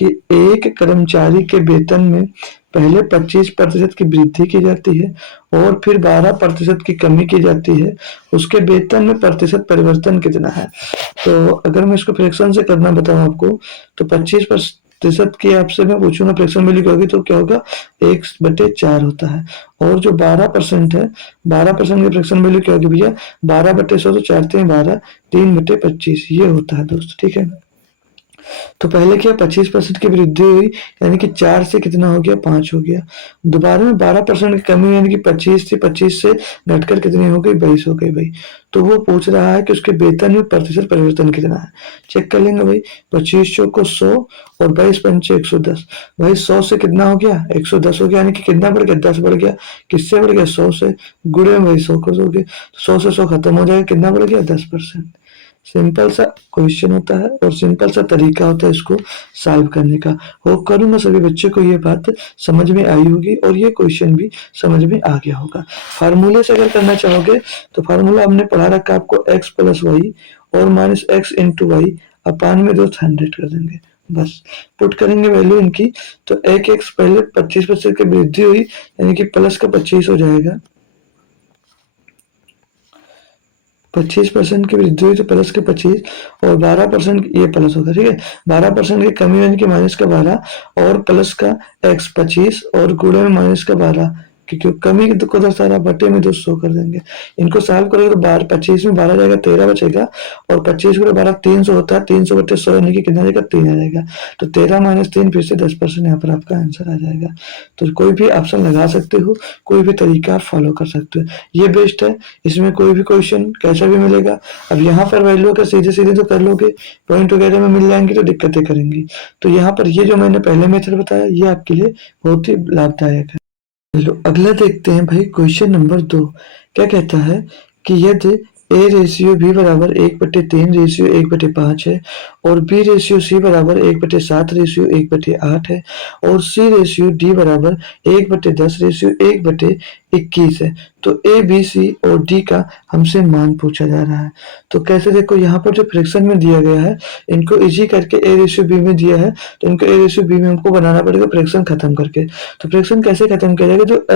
कि एक कर्मचारी के वेतन में पहले 25% की वृद्धि की जाती है और फिर 12% की कमी की जाती है, उसके वेतन में प्रतिशत परिवर्तन कितना है। तो अगर मैं इसको फ्रैक्शन से करना बताऊं आपको, तो 25% की आपसे मैं पूछूंगा फ्रैक्शन वैल्यू क्या होगी, तो क्या होगा 1/4 होता है। और जो 12% है, 12% की फ्रैक्शन वैल्यू क्या होगी भैया, 12/100, तो 4×3 = 12, 3/25 ये होता है दोस्त, ठीक है। तो पहले क्या 25% की वृद्धि हुई, यानी कि 4 से कितना हो गया, 5 हो गया। दोबारा में 12% की कमी, यानी कि 25 से घटकर कितनी हो गई, 22 हो गई भाई। तो वो पूछ रहा है कि उसके वेतन में प्रतिशत परिवर्तन कितना है। चेक कर लेंगे भाई, 25 को 100 और 22×5 110। भाई 100 से कितना हो गया, 110 हो गया, यानी कि कितना बढ़ गया, 10 बढ़ गया। किससे बढ़ गया, 100 से। गुणे में भाई 100 को दोगे, 100 से 100 खत्म हो जाएगा, कितना बढ़ गया, 10%। सिंपल सा क्वेश्चन होता है और सिंपल सा तरीका होता है इसको सॉल्व करने का। होप करूंगा सभी बच्चों को ये बात समझ में आई होगी और ये क्वेश्चन भी समझ में आ गया होगा। फार्मूले से अगर करना चाहोगे तो फार्मूला हमने पढ़ा रखा आपको x + y और -x × y अपान में 100 कर देंगे। बस पुट करेंगे वैल्यू इनकी, तो एक x पहले 25% की वृद्धि हुई, यानी कि प्लस का 25 हो जाएगा। 25% की वृद्धि हुई तो प्लस के 25, और 12% ये प्लस होगा, ठीक है। 12% की कमी यानी कि -12 और प्लस का x 25 और गुणे में -12, क्योंकि कमी को दर्शा रहा, बटे में 200 कर देंगे। इनको सॉल्व करोगे तो 25 में 12 जाएगा, 13 बचेगा, और 25 गुणे 12 300 होता है, 300/100 यानी कि कितना जाएगा, 3 आ जाएगा। तो 13 - 3 फिर से 10% यहाँ पर आपका आंसर आ जाएगा। तो कोई भी ऑप्शन लगा सकते हो, कोई भी तरीका आप फॉलो कर सकते हो, ये बेस्ट है। इसमें कोई भी क्वेश्चन कैसा भी मिलेगा। अब यहाँ पर वैल्यू का सीधे सीधे तो कर लोगे, पॉइंट वगैरह में मिल जाएंगे तो दिक्कतें करेंगी। तो यहाँ पर ये जो मैंने पहले मेथड बताया, ये आपके लिए बहुत ही लाभदायक है। चलो अगला देखते हैं भाई, क्वेश्चन नंबर 2 क्या कहता है कि यदि A/B बराबर 1/3 रेशियो 1/5 है और B/C बराबर 1/7 रेशियो 1/8 है और C/D बराबर 1/10 रेशियो 1/21 है, तो A, B, C और D का हमसे मान पूछा जा रहा है। तो कैसे, देखो यहाँ पर जो फ्रैक्शन में दिया गया है, इनको इजी करके A/B में दिया है, तो इनको A/B में हमको बनाना पड़ेगा फ्रैक्शन खत्म करके। तो फ्रैक्शन कैसे खत्म किया जाएगा, जो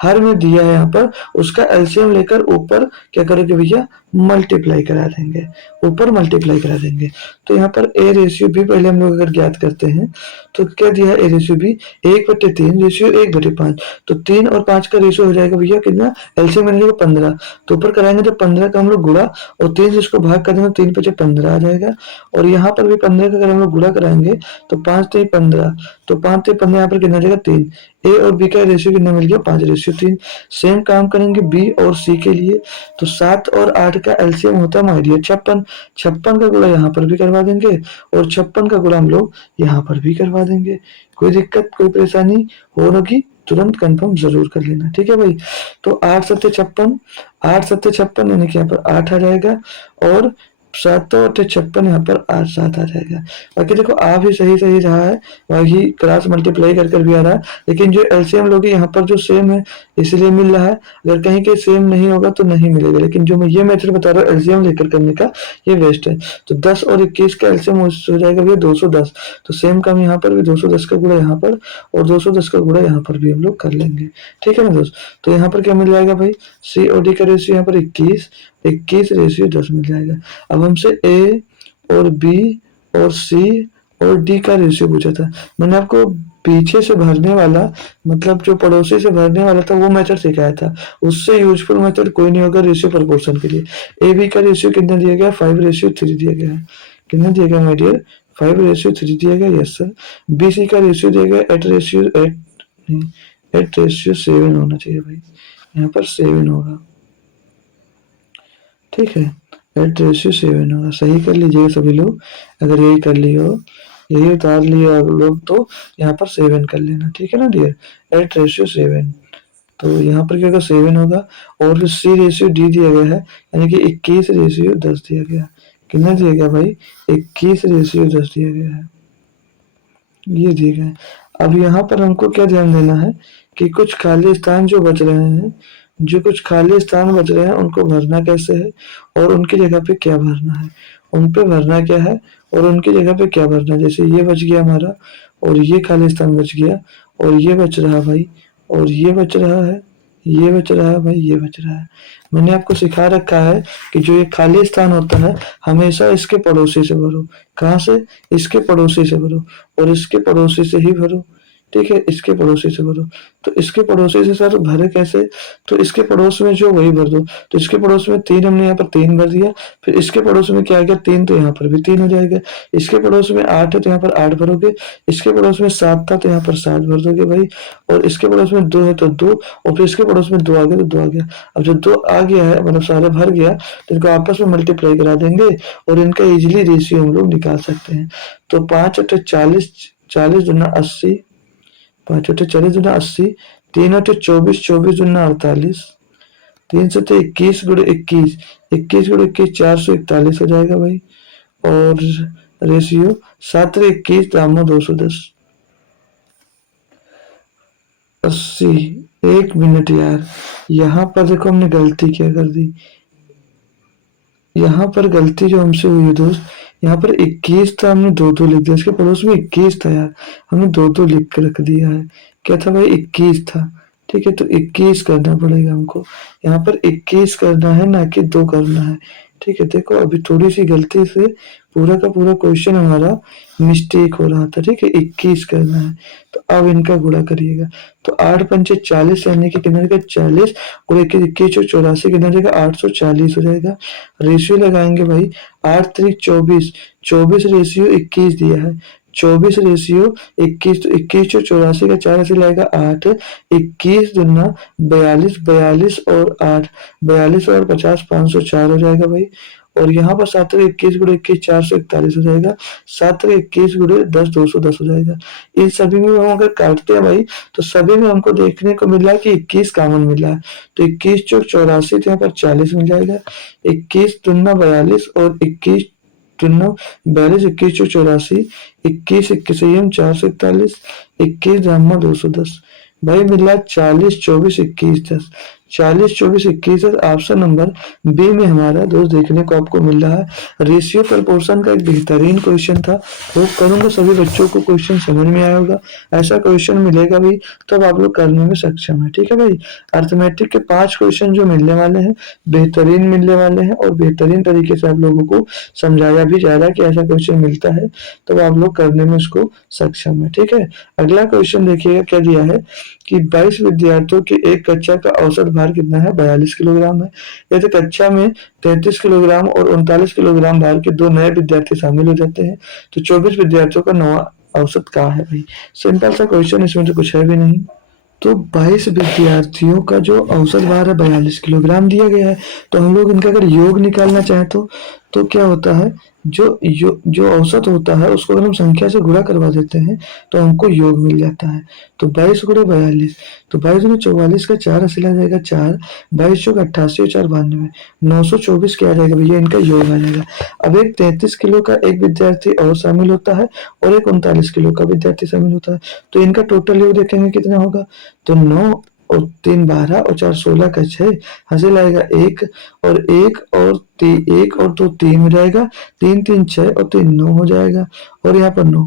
हर में दिया है यहाँ पर उसका एलसीएम लेकर ऊपर क्या करोगे भैया, मल्टीप्लाई करा देंगे, ऊपर मल्टीप्लाई करा देंगे। तो यहाँ पर A/B पहले हम लोग अगर ज्ञात करते हैं तो क्या दिया है, A/B 1/3 रेशियो 1/5, तो 3 और 5 का रेशियो हो जाएगा भैया कितना, एलसीएम में जाएगा 15। तो ऊपर कराएंगे तो 15 का हम लोग गुणा और 3 से इसको भाग कर देंगे, 3×5 = 15 आ जाएगा। और यहाँ पर भी 15 का अगर हम लोग गुणा कराएंगे तो 5×3 = 15, तो 5×3 = 15, यहाँ पर कितना आ जाएगा 3। ए और बी का रेशियो कितना मिल गया, 5/3। सेम काम करेंगे बी और सी के लिए, तो 7 और 8 का एलसीएम होता है माय डियर 56। 56 का गुणा यहाँ पर भी करवा देंगे और 56 का गुणा हम लोग यहाँ पर भी करवा देंगे। कोई दिक्कत, कोई परेशानी होगी तुरंत कंफर्म जरूर कर लेना, ठीक है भाई। तो 8×7 = 56, 8×7 = 56, यानी कि यहाँ पर 8 आ जाएगा, और 7×8 = 56, यहाँ पर 7 आ जाएगा। बाकी देखो आ भी सही सही रहा है, वही क्रॉस मल्टीप्लाई कर भी आ रहा है, लेकिन जो एलसीएम लोगे यहाँ पर जो सेम है इसलिए मिल रहा है। अगर कहीं के सेम नहीं होगा तो नहीं मिलेगा, लेकिन जो मैं ये मेथड बता रहा हूँ एलसीएम लेकर करने का, ये बेस्ट है। तो 10 और 21 का एलसीएम हो जाएगा भैया 210, तो सेम काम यहाँ पर भी 210 का गुणा यहाँ पर और 210 का गुणा यहाँ पर भी हम लोग कर लेंगे, ठीक है ना दोस्त। तो यहाँ पर क्या मिल जाएगा भाई, सी और डी का रेशियो यहाँ पर 21/10 मिल जाएगा। अब हमसे ए और बी और सी और डी का रेशियो पूछा था। मैंने आपको पीछे से भरने वाला, मतलब जो पड़ोसी से भरने वाला था, वो मेथड सिखाया था। उससे यूजफुल मेथड कोई नहीं होगा रेशियो प्रोपोर्शन के लिए। ए बी का रेशियो कितना दिया गया, 5/3 दिया गया है। कितना दिया गया माय डियर, 5/3 दिया गया, यस सर। बी सी का रेशियो दिया गया 8/7 होना चाहिए भाई, यहाँ पर 7 होगा, ठीक है। 8/7 होगा, सही कर लीजिएगा सभी लोग। अगर यही कर लिए हो, यही उतार लिए आप लोग, तो यहाँ पर 7 कर लेना, ठीक है ना डियर। 8/7, तो यहाँ पर क्या होगा 7 होगा। और फिर C/D दिया गया है, यानी कि 21/10 दिया गया। कितना दिया गया भाई, 21/10 दिया गया है, ये दिया गया है। अब यहाँ पर हमको क्या ध्यान देना है कि कुछ खाली स्थान जो बच रहे हैं, जो कुछ खाली स्थान बच रहे हैं उनको भरना कैसे है और उनकी जगह पे क्या भरना है, उन पे भरना क्या है और उनकी जगह पे क्या भरना है। जैसे ये बच गया हमारा, और ये खाली स्थान बच गया, और ये बच रहा भाई, और ये बच रहा है, ये बच रहा है भाई, ये बच रहा है। मैंने आपको सिखा रखा है कि जो ये खाली स्थान होता है हमेशा इसके पड़ोसी से भरो। कहाँ से? इसके पड़ोसी से भरो, और इसके पड़ोसी से ही भरो। ठीक है, इसके पड़ोसी से भरो। तो इसके पड़ोसी से सर भरे कैसे? तो इसके पड़ोस में जो वही भर दो। तो इसके पड़ोस में 3 हमने यहाँ पर 3 भर दिया, फिर इसके पड़ोस में क्या आ गया 3, तो यहाँ पर भी 3 हो जाएगा। इसके पड़ोस में 8 है तो यहाँ पर 8 भरोगे, इसके पड़ोस में 7 था तो यहाँ पर 7 भर दोगे भाई, और इसके पड़ोस में 2 है तो 2, और फिर इसके पड़ोस में 2 आ गया तो 2 आ गया। अब जो 2 आ गया है मतलब सारे भर गया, तो इनको आपस में मल्टीप्लाई करा देंगे और इनका इजिली रेशियो हम लोग निकाल सकते हैं। तो 5 अठे 40, 40 दूना 80, 5 अठे 40 दूना 80, 3 अठे 24, 24 दूना 48, 3 से तो 21 गुणे 21, 21 गुणे 21 441 हो जाएगा भाई। और रेशियो 7 21 दामो 210, 80। 1 मिनट यार, यहाँ पर देखो हमने गलती क्या कर दी। यहाँ पर गलती जो हमसे हुई है दोस्त, यहाँ पर 21 था, हमने 2-2 लिख दिया। इसके पड़ोस में 21 था यार, हमने 2-2 लिख के रख दिया है। क्या था भाई? 21 था। ठीक है, तो 21 करना पड़ेगा हमको। यहाँ पर 21 करना है, ना कि 2 करना है। ठीक है, देखो अभी थोड़ी सी गलती से पूरा का पूरा क्वेश्चन हमारा मिस्टेक हो रहा था। ठीक है, 21 करना है, तो अब इनका गुणा करिएगा। तो 8 पंचे 40 यानी कि कितना रहेगा 40, और 21 और 84 कितना रहेगा 840 हो जाएगा। रेशियो लगाएंगे भाई, 8 त्रिक 24, 24 रेशियो 21 दिया है, 24 रेशियो 21, तो 21 और 84 का 4 ऐसे लगेगा 8, 21 दूना 42, 42 और 8, 42 और 50 504 हो जाएगा भाई। और यहाँ पर 7 21 गुणे 21 441 हो जाएगा, 7 21 गुणे 10 210 हो जाएगा। इन सभी में हम अगर काटते हैं भाई, तो सभी में हमको देखने को मिला कि 21 कॉमन मिला है। तो 21 चौक 84, तो यहाँ पर 40 मिल जाएगा, 21 दूना 42 और 21 दूना 42, 21 चौक 84, 21 21 441, 21 दामा 210 भाई मिला 40 24 21 10, 40 24 21 10। ऑप्शन नंबर बी में हमारा दोस्त देखने को आपको मिल रहा है। रेशियो प्रपोर्शन का एक बेहतरीन क्वेश्चन था। होप करूंगा सभी बच्चों को क्वेश्चन समझ में आया होगा। ऐसा क्वेश्चन मिलेगा भी तब आप लोग करने में सक्षम है। ठीक है भाई, अर्थमेटिक के 5 क्वेश्चन जो मिलने वाले हैं बेहतरीन मिलने वाले हैं, और बेहतरीन तरीके से आप लोगों को समझाया भी जा रहा है कि ऐसा क्वेश्चन मिलता है तब आप लोग करने में उसको सक्षम है। ठीक है, अगला क्वेश्चन देखिएगा क्या दिया है कि 22 विद्यार्थियों के एक कक्षा का औसत भार कितना है? 42 किलोग्राम है। यदि कक्षा में 33 किलोग्राम और 39 किलोग्राम भार के 2 नए विद्यार्थी शामिल हो जाते हैं, तो 24 विद्यार्थियों का नवा औसत क्या है भाई? सिंपल सा क्वेश्चन, इसमें तो कुछ है भी नहीं। तो 22 विद्यार्थियों का जो औसत भार है 42 किलोग्राम दिया गया है। तो हम लोग इनका अगर योग निकालना चाहें तो क्या होता है, जो औसत होता है उसको अगर हम संख्या से गुणा करवा देते हैं तो हमको योग मिल जाता है। तो 22 गुणे 42, तो 22 गुणे 44 का 4 ऐसे लग जाएगा 4, 22 चौक 88 और 4 92, 924 क्या आ जाएगा भैया? इनका योग आ जाएगा। अब एक 33 किलो का एक विद्यार्थी और शामिल होता है, और एक 39 किलो का विद्यार्थी शामिल होता है, तो इनका टोटल योग देखेंगे कितना होगा। तो 9 और 3 12 और 4 16 का 6 हासिल आएगा 1, और 1 और 2 3 हो जाएगा, 3 3 6 और 3 9 हो जाएगा, और यहाँ पर 9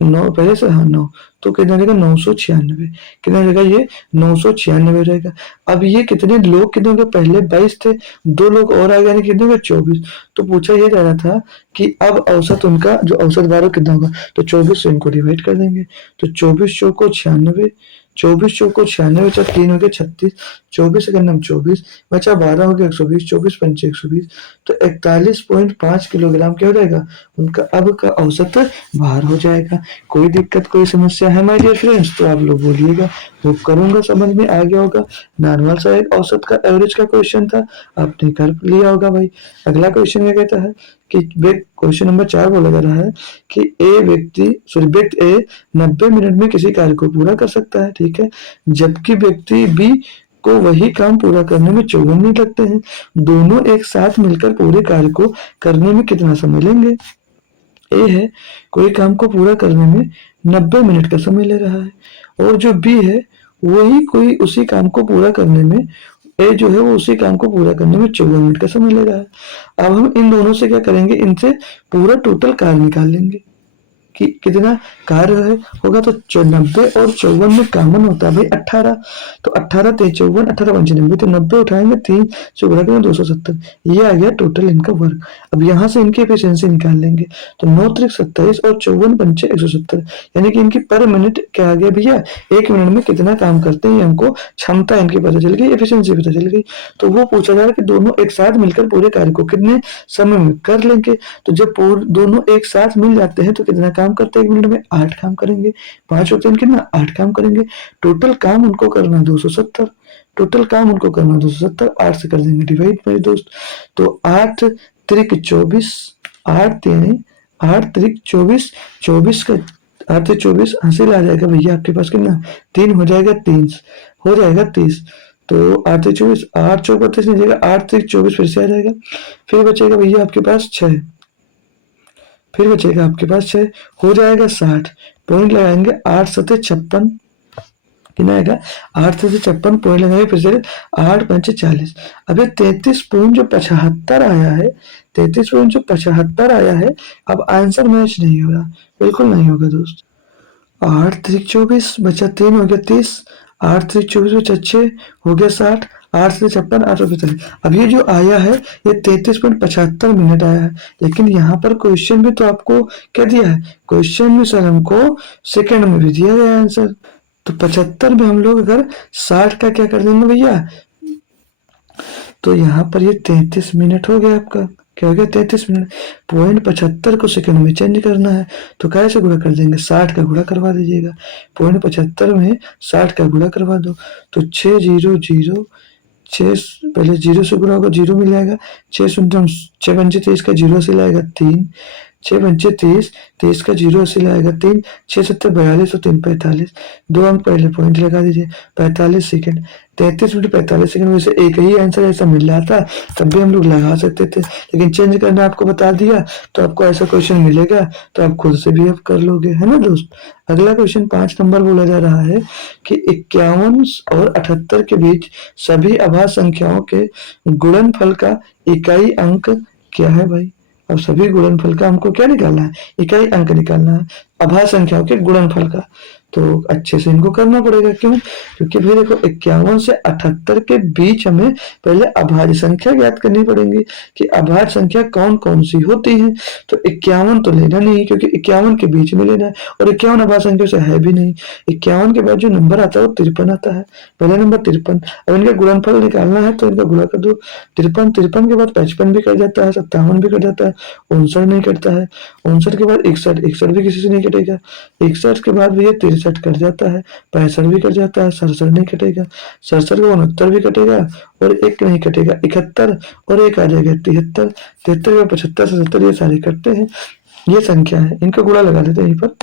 9 पहले से, हाँ 9, तो कितना रहेगा 996, कितना रहेगा ये 996 रहेगा। अब ये कितने लोग कितने होंगे? पहले 22 थे, 2 लोग और आ गए, यानी कितने होंगे 24। तो पूछा ये जा रहा था कि अब औसत उनका जो औसत भार कितना होगा, तो 24 से इनको डिवाइड कर देंगे। तो 24 चौको 96, 24 चौको 96, 3 हो गया 36, 24 सेकंड हम 24 बचा 12 हो गया 120, 24 पंचे 120, तो 41.5 किलोग्राम क्या हो जाएगा उनका अब का औसत भार हो जाएगा। कोई दिक्कत कोई समस्या है माय डियर फ्रेंड्स? तो आप लोग बोलिएगा, होप करूंगा समझ में आ गया होगा। नॉर्मल सा एक औसत का एवरेज का क्वेश्चन था, आपने कर लिया होगा भाई। अगला क्वेश्चन क्या कहता है कि क्वेश्चन नंबर 4 बोला जा रहा है कि व्यक्ति ए 90 मिनट में किसी कार्य को पूरा कर सकता है, ठीक है, जबकि व्यक्ति बी को वही काम पूरा करने में 54 मिनट लगते हैं। दोनों एक साथ मिलकर पूरे कार्य को करने में कितना समय लेंगे? ए है कोई काम को पूरा करने में 90 मिनट का समय ले रहा है, और जो बी है वही कोई उसी काम को पूरा करने में, ए जो है वो उसी काम को पूरा करने में 54 मिनट का समय ले रहा है। अब हम इन दोनों से क्या करेंगे, इनसे पूरा टोटल कार्य निकाल लेंगे कि कितना कार्य है होगा, तो 90 और 54 में कॉमन होता है भाई 18, तो 18 3 54, 18 5 90, तो 90 उठाएंगे 3 से गुणा करेंगे 270, ये आ गया टोटल इनका वर्क। अब यहाँ से इनकी एफिशिएंसी निकाल लेंगे, तो 9 त्रिक 27 और 54 पंचे 170, यानी कि इनकी पर मिनट क्या आ गया भैया, 1 मिनट में कितना काम करते हैं, हमको क्षमता इनकी पता चल गई, एफिशिएंसी पता चल गई। तो वो पूछा जा रहा है कि दोनों एक साथ मिलकर पूरे कार्य को कितने समय में कर लेंगे, तो जब दोनों एक साथ मिल जाते हैं तो कितना काम करते हैं 1 मिनट में, 8 काम करेंगे। 5 होते हैं कितना, 8 काम करेंगे। टोटल काम उनको करना 270, टोटल काम उनको करना 270, 8 से कर देंगे डिवाइड मेरे दोस्त, तो 8 त्रिक 24, 8 त्रिक 24, 24 का 8 से 24 हासिल आ जाएगा भैया आपके पास कितना, 3 हो जाएगा, 3 हो जाएगा 30, तो 8 से 24, 8 चौक 32 नहीं जाएगा, 8 से 24 फिर से आ जाएगा, फिर बचेगा भैया आपके पास 6, फिर बचेगा आपके पास 6, हो जाएगा 60, पॉइंट लगाएंगे 8 सते 56, कितना आएगा 8 से 56 पॉइंट लगाएंगे, फिर से 8 पंचे 40, अब ये 33 पॉइंट जो 75 आया है, 33 पॉइंट जो 75 आया है, अब आंसर मैच नहीं हो रहा, बिल्कुल नहीं होगा दोस्त। 8 त्रिक 24 बचा 3 हो गया 30, 8 त्रिक 24 बचा 6 हो गया 60, 8 से 56, 8 45, अब ये जो आया है ये 33.75 मिनट आया है, लेकिन यहाँ पर क्वेश्चन में तो आपको क्या दिया है, क्वेश्चन में सर हमको सेकंड में भी दिया गया आंसर, तो 75 में हम लोग अगर 60 का क्या कर देंगे भैया, तो यहाँ पर ये 33 मिनट हो गया आपका, क्या हो गया 33 मिनट, पॉइंट 75 को सेकंड में चेंज करना है, तो कैसे गुणा कर देंगे, 60 का गुणा करवा दीजिएगा, पॉइंट 75 में 60 का गुणा करवा दो, तो 6 0 0, 6 पहले 0 से गुणा होगा 0 मिल जाएगा, 6 शून्य 6 पंचे 23 का 0 से लाएगा 3, 6 पंचे 23, 23 का 0 से लाएगा 3, 6 सत्तर 42 और 3 45, 2 अंक पहले पॉइंट लगा दीजिए, 45 सेकंड, 33 मिनट 45 सेकंड में से एक ही आंसर ऐसा मिल रहा था, तब भी हम लोग लगा सकते थे, लेकिन चेंज करना आपको बता दिया तो आपको ऐसा क्वेश्चन मिलेगा, तो आप खुद से भी अब कर लोगे, है ना दोस्त। अगला क्वेश्चन 5 नंबर बोला जा रहा है कि 51 और 78 के बीच सभी अभाज्य संख्याओं के गुणनफल का इकाई अंक क्या है भाई। अब सभी गुणनफल का हमको क्या निकालना है, इकाई अंक निकालना है अभाज्य संख्याओं के गुणनफल का, तो अच्छे से इनको करना पड़ेगा, क्यों, क्योंकि भाई देखो 51 से 78 के बीच हमें पहले अभाज्य संख्या ज्ञात करनी पड़ेगी कि अभाज्य संख्या कौन कौन सी होती है, तो 51 तो लेना नहीं क्योंकि 51 के बीच में लेना है, और 51 अभाज्य संख्या से है भी नहीं, 51 के बाद जो नंबर आता है वो 53 आता है, पहला नंबर 53, अब इनका गुणनफल निकालना है तो इनका गुणा कर दो, 53 के बाद 55 भी कट जाता है, 57 भी कट जाता है, 59 नहीं कटता है, 59 के बाद 61 भी किसी से नहीं कटेगा, 61 के बाद भी ये 63 कट जाता है, 65 भी कट जाता है, 67 नहीं कटेगा, 67 का 69 भी कटेगा, और एक नहीं कटेगा 71, और एक आ जाएगा 73, 73 का 75 से 70 ये सारे कटते हैं, ये संख्या है, इनका गुणा लगा देते हैं यहीं पर,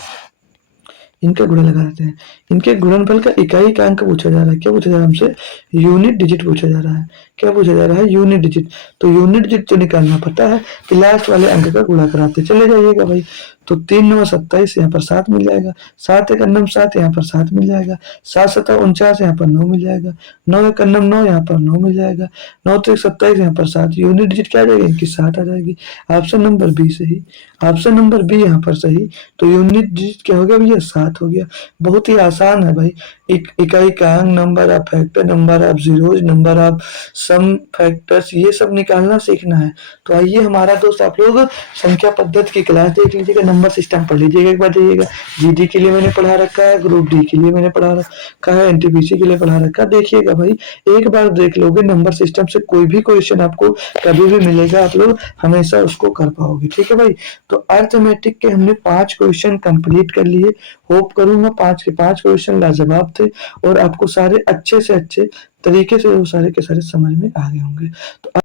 इनका गुणा लगा देते हैं, इनके गुणनफल का इकाई का अंक पूछा जा रहा है, क्या पूछा जा रहा है हमसे, यूनिट डिजिट पूछा जा रहा है, क्या पूछा जा रहा है, यूनिट डिजिट, तो यूनिट डिजिट जो निकालना पड़ता है कि लास्ट वाले अंक का गुणा कराते चले जाइएगा भाई, तो 3 9 27 यहाँ पर 7 मिल जाएगा, 7 एक अन्नम 7 यहाँ पर 7 मिल जाएगा, 7 7 49 यहाँ पर 9 मिल जाएगा, 9 एक अन्नम 9 यहाँ पर 9 मिल जाएगा, 9 तो 27 यहाँ पर 7, यूनिट डिजिट क्या आ जाएगी इनकी 60 आ जाएगी, ऑप्शन नंबर बी सही, ऑप्शन नंबर बी यहाँ पर सही, तो यूनिट डिजिट क्या हो गया भैया 7 हो गया, बहुत ही आसान है भाई, इकाई का अंक, number of factor, number of zeros, number of sum factors, ये सब निकालना सीखना है। तो आइए हमारा दोस्त आप लोग संख्या पद्धति की क्लास देख लीजिएगा, नंबर सिस्टम पढ़ लीजिएगा एक बार, जाइएगा जीडी के लिए मैंने पढ़ा रखा है, ग्रुप डी के लिए मैंने पढ़ा रखा है, एनटीपीसी के लिए पढ़ा रखा है, देखिएगा भाई एक बार देख लोगे नंबर सिस्टम से कोई भी क्वेश्चन आपको कभी भी मिलेगा, आप लोग हमेशा उसको कर पाओगे, ठीक है भाई। तो अर्थमेटिक के हमने 5 क्वेश्चन कंप्लीट कर लिए, होप करूंगा 5 के 5 क्वेश्चन लाजवाब थे और आपको सारे अच्छे से अच्छे तरीके से वो सारे के सारे समझ में आ गए होंगे। तो